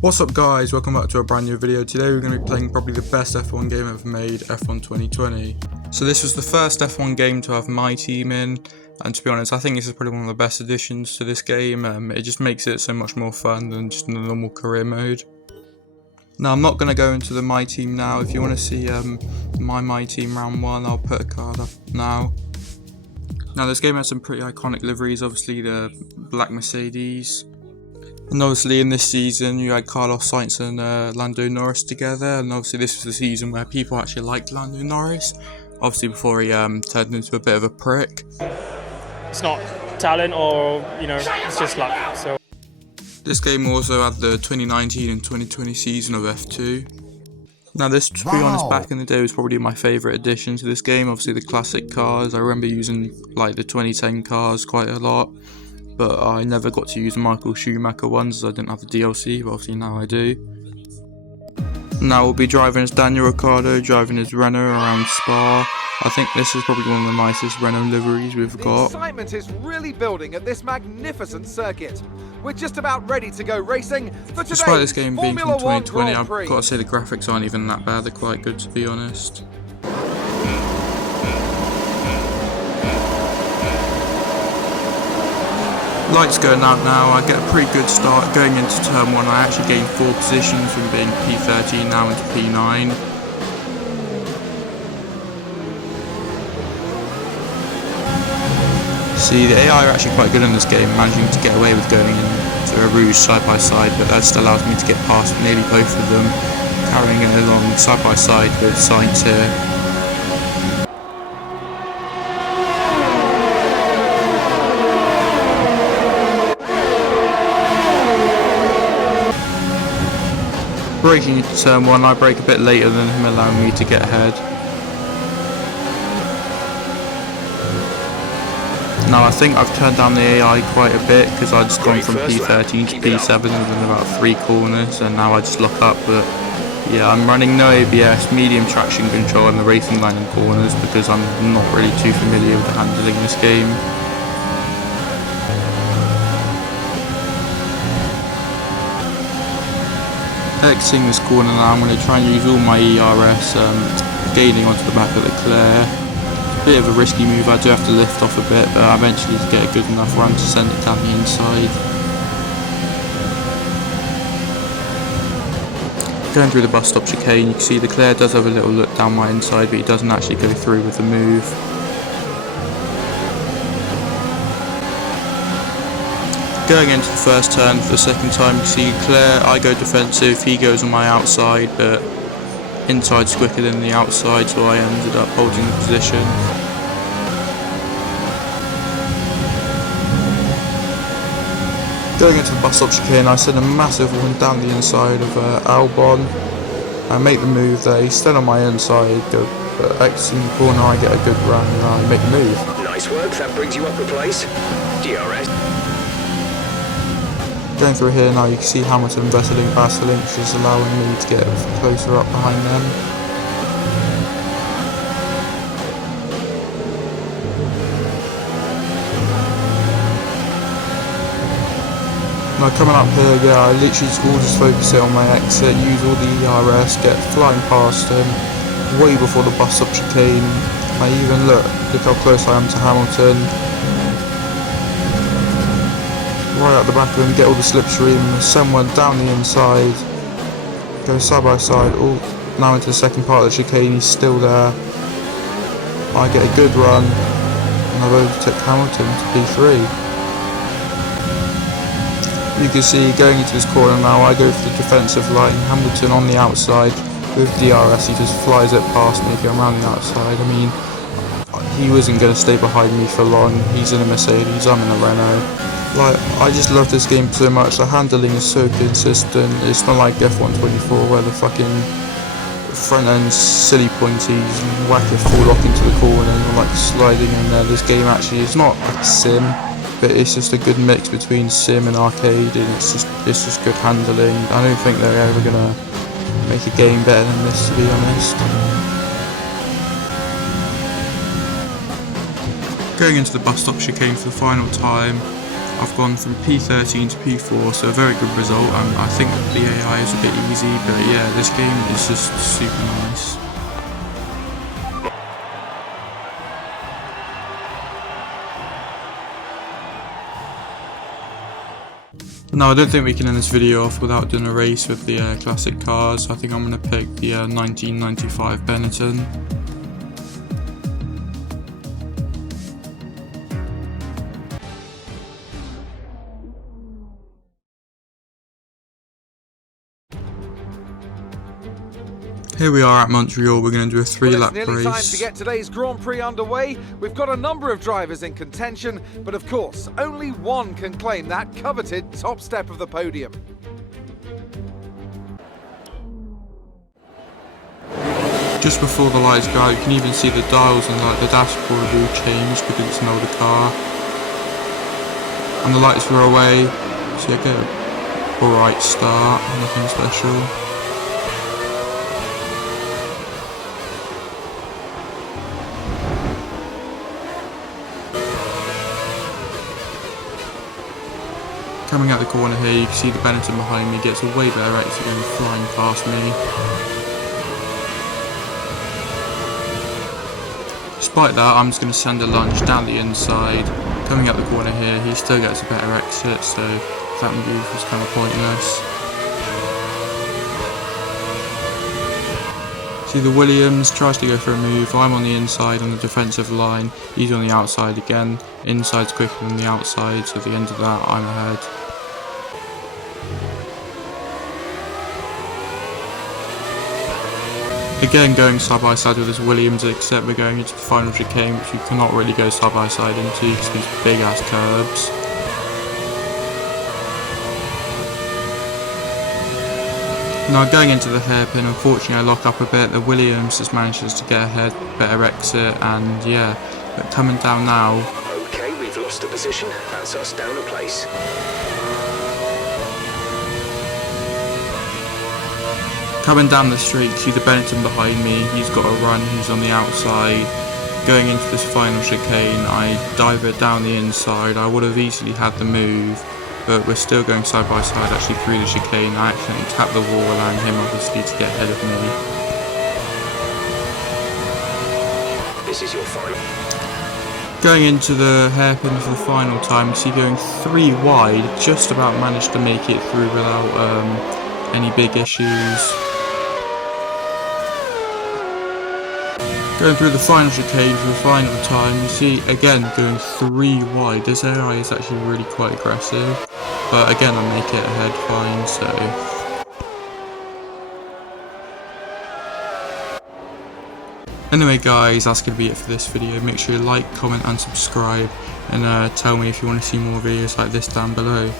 What's up guys, welcome back to a brand new video. Today we're going to be playing probably the best F1 game ever made, F1 2020. So this was the first F1 game to have my team in, and to be honest I think this is probably one of the best additions to this game. It just makes it so much more fun than just in the normal career mode. Now I'm not going to go into the my team now. If you want to see my team round 1, I'll put a card up now. Now this game has some pretty iconic liveries, obviously the black Mercedes. And obviously in this season you had Carlos Sainz and Lando Norris together, and obviously this was the season where people actually liked Lando Norris, obviously before he turned into a bit of a prick. It's not talent or, it's just luck. So this game also had the 2019 and 2020 season of F2. Now this, to be honest, back in the day was probably my favourite addition to this game. Obviously the classic cars, I remember using like the 2010 cars quite a lot. But I never got to use Michael Schumacher ones as I didn't have the DLC, but obviously now I do. Now we'll be driving as Daniel Ricciardo, driving as Renault around Spa. I think this is probably one of the nicest Renault liveries we've got. The excitement is really building at this magnificent circuit. We're just about ready to go racing for today. Despite this game being from Formula 2020, I've Prix. got to say the graphics aren't even that bad, they're quite good to be honest. Lights going out now, I get a pretty good start going into turn 1. I actually gained 4 positions from being P13 now into P9. See, the AI are actually quite good in this game, managing to get away with going into a Rouge side by side, but that still allows me to get past nearly both of them, carrying it along side by side with Sainz here. Braking into turn 1, I brake a bit later than him, allowing me to get ahead. Now I think I've turned down the AI quite a bit because I've just gone from P13 to P7 within about 3 corners, and now I just lock up. But yeah, I'm running no ABS, medium traction control in the racing line and corners because I'm not really too familiar with the handling in this game. Exiting this corner now, I'm going to try and use all my ERS, gaining onto the back of Leclerc. Bit of a risky move, I do have to lift off a bit, but I eventually get a good enough run to send it down the inside. Going through the bus stop chicane, you can see Leclerc does have a little look down my inside, but he doesn't actually go through with the move. Going into the first turn for the second time, you see Leclerc, I go defensive, he goes on my outside, but inside's quicker than the outside, so I ended up holding the position. Going into the bus stop chicane, I send a massive one down the inside of Albon. I make the move there, he's still on my inside, but exiting the corner I get a good run and I make the move. Nice work, that brings you up a place. DRS. Going through here now, you can see Hamilton battling Vasselink, which is allowing me to get closer up behind them. Now coming up here, yeah, I literally will just focus it on my exit, use all the ERS, get flying past them, way before the bus stop chicane. I even look how close I am to Hamilton. Right at the back of him, get all the slipstream, send one down the inside, go side by side, now into the second part of the chicane, he's still there. I get a good run, and I've overtook Hamilton to P3. You can see, going into this corner now, I go for the defensive line, Hamilton on the outside, with DRS, he just flies it past me, going around the outside. I mean, he wasn't going to stay behind me for long, he's in a Mercedes, I'm in a Renault. Like, I just love this game so much. The handling is so consistent. It's not like F1 24 where the fucking front end's silly pointies, whack it full lock into the corner and like sliding in there. This game actually is not a sim, but it's just a good mix between sim and arcade, and it's just good handling. I don't think they're ever gonna make a game better than this, to be honest. Going into the bus stop chicane for the final time, I've gone from P13 to P4, so a very good result. I think the AI is a bit easy, but yeah, this game is just super nice. Now, I don't think we can end this video off without doing a race with the classic cars. I think I'm going to pick the 1995 Benetton. Here we are at Montreal. We're going to do a 3-lap Well, it's nearly time to race. get today's Grand Prix underway. We've got a number of drivers in contention, but of course, only one can claim that coveted top step of the podium. Just before the lights go out, you can even see the dials and the dashboard have all changed because it's an older car. And the lights were away, so you get a alright start, nothing special. Coming out the corner here, you can see the Benetton behind me gets a way better exit going flying past me. Despite that, I'm just going to send a lunge down the inside. Coming out the corner here, he still gets a better exit, so that move was kind of pointless. See, the Williams tries to go for a move. I'm on the inside on the defensive line, he's on the outside again. Inside's quicker than the outside, so at the end of that, I'm ahead. Again, going side by side with this Williams, except we're going into the final chicane, which we cannot really go side by side into because these big ass curbs. Now going into the hairpin, unfortunately I lock up a bit. The Williams just manages to get ahead, better exit, and yeah, but coming down now. Okay, we've lost a position. That's us down a place. Coming down the straight, see the Benetton behind me, he's got a run, he's on the outside. Going into this final chicane, I dive it down the inside. I would have easily had the move, but we're still going side by side actually through the chicane. I accidentally tap the wall, allowing him obviously to get ahead of me. This is your final. Going into the hairpin for the final time, see going 3 wide, just about managed to make it through without any big issues. Going through the final chicane for the final time, you see again going 3 wide. This AI is actually really quite aggressive, but again I make it ahead fine, so. Anyway guys, that's going to be it for this video. Make sure you like, comment and subscribe, and tell me if you want to see more videos like this down below.